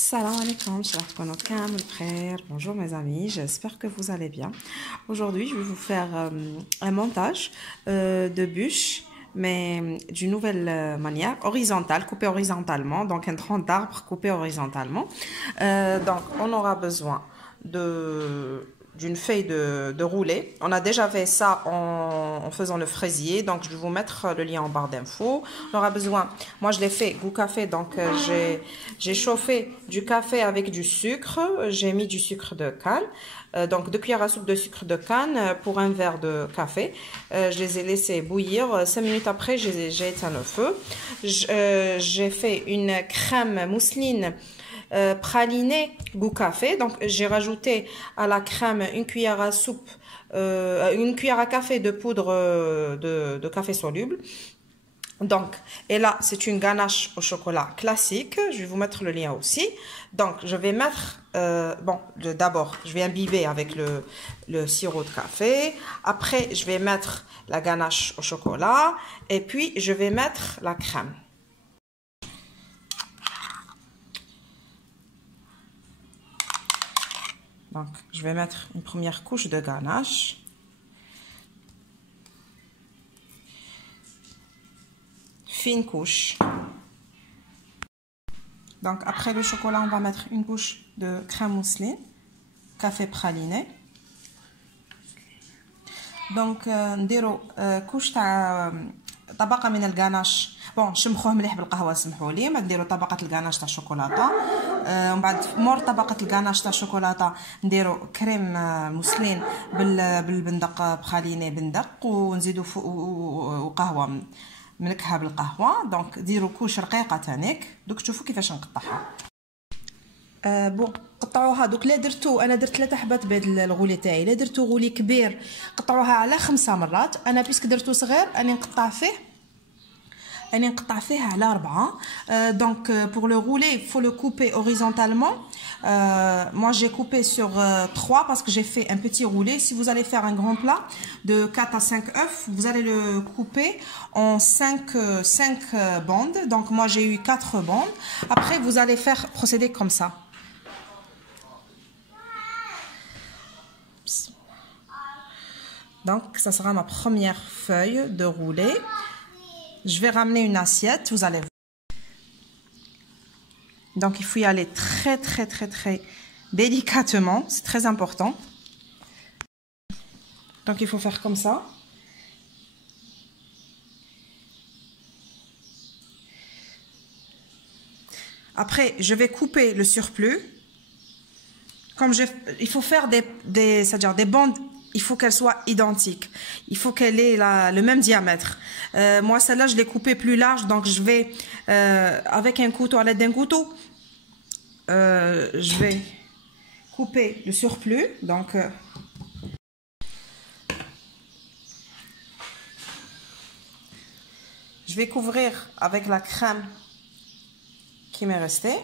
Salam alaikum, bonjour mes amis, j'espère que vous allez bien. Aujourd'hui, je vais vous faire un montage de bûche, mais d'une nouvelle manière, horizontale, coupée horizontalement, donc un tronc d'arbre coupé horizontalement. Donc, on aura besoin d'une feuille de rouler. On a déjà fait ça en faisant le fraisier, donc je vais vous mettre le lien en barre d'infos. On aura besoin, moi je l'ai fait goût café, donc j'ai chauffé du café avec du sucre, j'ai mis du sucre de canne, donc 2 cuillères à soupe de sucre de canne pour un verre de café. Je les ai laissés bouillir, 5 minutes après j'ai éteint le feu. J'ai fait une crème mousseline praliné goût café, donc j'ai rajouté à la crème une cuillère à soupe, une cuillère à café de poudre de café soluble. Donc, et là c'est une ganache au chocolat classique, je vais vous mettre le lien aussi. Donc je vais mettre, d'abord je vais imbiber avec le sirop de café, après je vais mettre la ganache au chocolat et puis je vais mettre la crème. Donc, je vais mettre une première couche de ganache. Fine couche. Donc, après le chocolat, on va mettre une couche de crème mousseline, café praliné. Donc, نديرو couche تاع طبقه من الغاناش. بون شمخوه مليح بالقهوه سمحوا لي، ما ديروا طبقه الغاناش تاع الشوكولاته. ومن بعد مور طبقه الغاناش تاع الشوكولاته نديروا كريم موسلين بالبندق بخاليني بندق، ونزيدوا فوق وقهوه منكهه بالقهوه. دونك ديروا كوش رقيقه تانيك. دوك تشوفوا كيفاش نقطعها. بون قطعوها دوك. لا درتو، انا درت 3 حبات بهاد الغولي تاعي. لا درتو غولي كبير قطعوها على 5 مرات. انا بيسك درتو صغير اني نقطع فيه على 4. Donc pour le rouler, il faut le couper horizontalement. Moi j'ai coupé sur 3 parce que j'ai fait un petit roulé. Si vous allez faire un grand plat de 4 à 5 œufs, vous allez le couper en 5 bandes. Donc moi j'ai eu 4 bandes. Après vous allez procéder comme ça. Donc ça sera ma première feuille de roulé. Je vais ramener une assiette, vous allez voir. Donc il faut y aller très délicatement, c'est très important. Donc il faut faire comme ça. Après je vais couper le surplus. Comme il faut faire c'est-à-dire des bandes. Il faut qu'elle soit identique. Il faut qu'elle ait le même diamètre. Moi, celle-là, je l'ai coupée plus large. Donc, je vais, avec un couteau, à l'aide d'un couteau, je vais couper le surplus. Donc, je vais couvrir avec la crème qui m'est restée.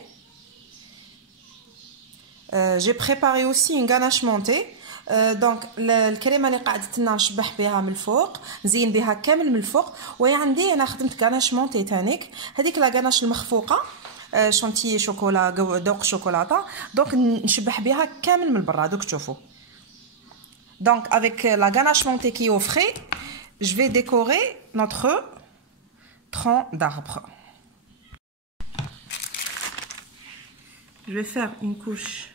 J'ai préparé aussi une ganache montée. دونك الكريمه اللي قعدت لنا نشبح بها من الفوق، نزين بها كامل من الفوق. وعندي انا خدمت غاناش مونتي تانيك، هذيك لا غاناش المخفوقه شونتي شوكولا دوق شوكولاته. دونك نشبح بها كامل من برا. دوك تشوفوا. دونك avec la ganache montée qui est au frais, je vais décorer notre tronc d'arbre. Je vais faire une couche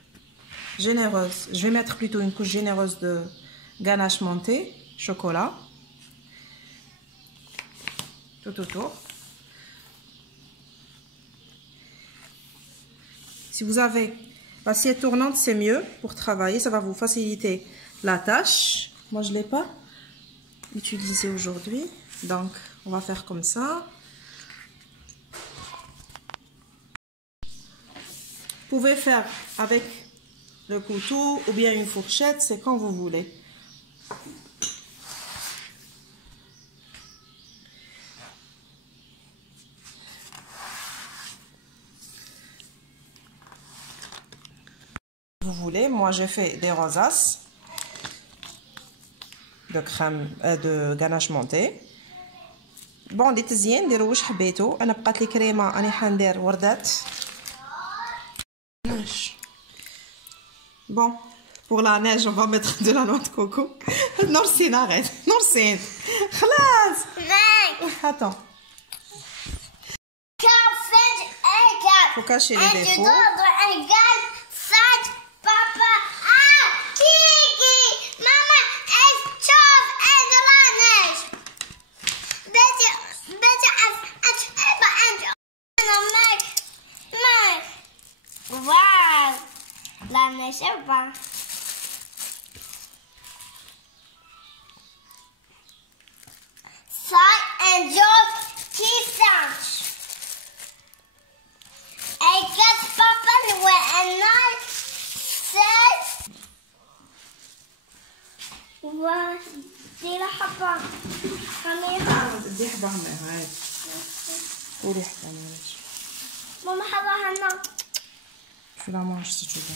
généreuse, je vais mettre plutôt une couche généreuse de ganache montée, chocolat, tout autour. Si vous avez l'assiette tournante, c'est mieux pour travailler, ça va vous faciliter la tâche. Moi, je ne l'ai pas utilisé aujourd'hui, donc on va faire comme ça. Vous pouvez faire avec le couteau ou bien une fourchette, c'est quand vous voulez. Vous voulez, moi j'ai fait des rosaces de crème de ganache montée. Bon, les تزيين ديروا واش حبيتوا. انا بقات لي كريمه راني حندير وردات Bon, pour la neige, on va mettre de la noix de coco. Non, c'est arrête. Non, c'est. Attends. Faut cacher les défauts. La neige va. En George T-Sanch. Ik heb papa nu en hij zegt. Wat? Die papa. دي حبة هاي قولي حتى معلش ماما حبها هنا في لا مانش si tu veux.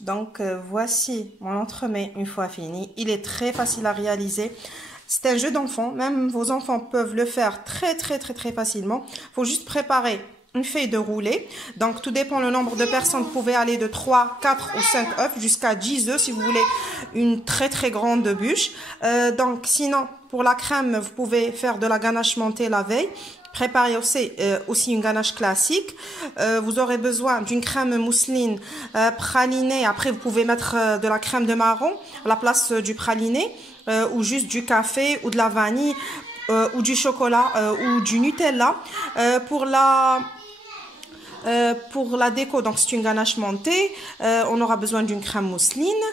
Donc voici mon entremets une fois fini. Il est très facile à réaliser. C'est un jeu d'enfant. Même vos enfants peuvent le faire très facilement. Il faut juste préparer une feuille de roulé. Donc tout dépend le nombre de personnes. Vous pouvez aller de 3, 4 ou 5 œufs jusqu'à 10 œufs si vous voulez une très grande bûche. Donc sinon pour la crème vous pouvez faire de la ganache montée la veille. Préparez aussi une ganache classique. Vous aurez besoin d'une crème mousseline pralinée. Après, vous pouvez mettre de la crème de marron à la place du praliné, ou juste du café ou de la vanille, ou du chocolat ou du Nutella. Pour la déco, donc c'est une ganache montée. On aura besoin d'une crème mousseline.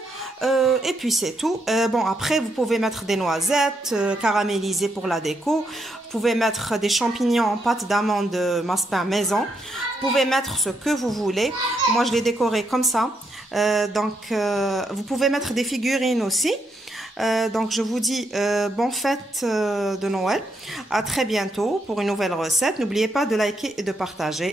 Et puis c'est tout. Bon, après, vous pouvez mettre des noisettes caramélisées pour la déco. Vous pouvez mettre des champignons en pâte d'amande massepain maison. Vous pouvez mettre ce que vous voulez. Moi, je l'ai décoré comme ça. Vous pouvez mettre des figurines aussi. Donc, je vous dis bonne fête de Noël. À très bientôt pour une nouvelle recette. N'oubliez pas de liker et de partager.